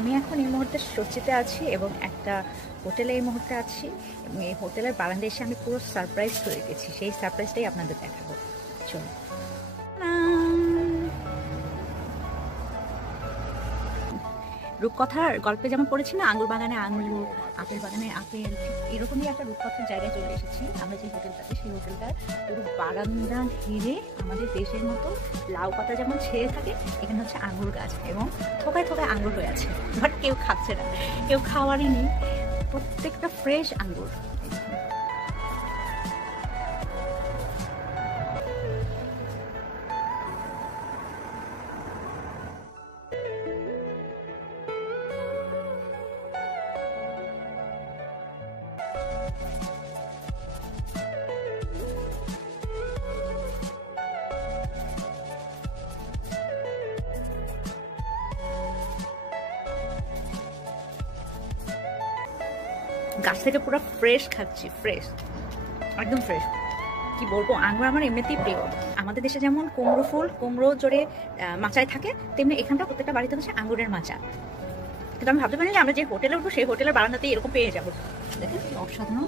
আমি এখন এই মুহূর্তে সচিতে আছি এবং একটা হোটেলে এই মুহূর্তে আছি এবং এই হোটেলের বারান্দায় এসে আমি পুরো সারপ্রাইজ হয়ে গেছি। সেই সারপ্রাইজটাই আপনাদের দেখাবো। চলো। রূপকথার গল্পে যেমন পড়েছি না, আঙুর বাগানে আঙুর, আপেল বাগানে আপেল, এরকমই একটা রূপকথার জায়গায় চলে এসেছি। আমরা যে হোটেলটাতে, সেই হোটেলটার পুরো বারান্দা ঘিরে আমাদের দেশের মতো লাউ পাতা যেমন ছেয়ে থাকে, এখানে হচ্ছে আঙুর গাছ এবং থোকায় থোকায় আঙুর হয়ে আছে, বাট কেউ খাচ্ছে না, কেউ খাওয়ারই নেই, প্রত্যেকটা ফ্রেশ আঙুর। গাছ থেকে পুরো ফ্রেশ খাচ্ছি, ফ্রেশ, একদম ফ্রেশ। কি বলবো, আঙুর আমার এমনিতেই প্রিয়। আমাদের দেশে যেমন কুমড়ো ফুল, কুমড়ো জোরে মাচায় থাকে, তেমনি এখানটা প্রত্যেকটা বাড়িতে হচ্ছে আঙুরের মাচা। কিন্তু আমি ভাবতে পারি যে আমরা যে হোটেলে উঠবো সেই হোটেলের বারান্দাতেই এরকম পেয়ে যাবো। দেখেন অসাধারণ।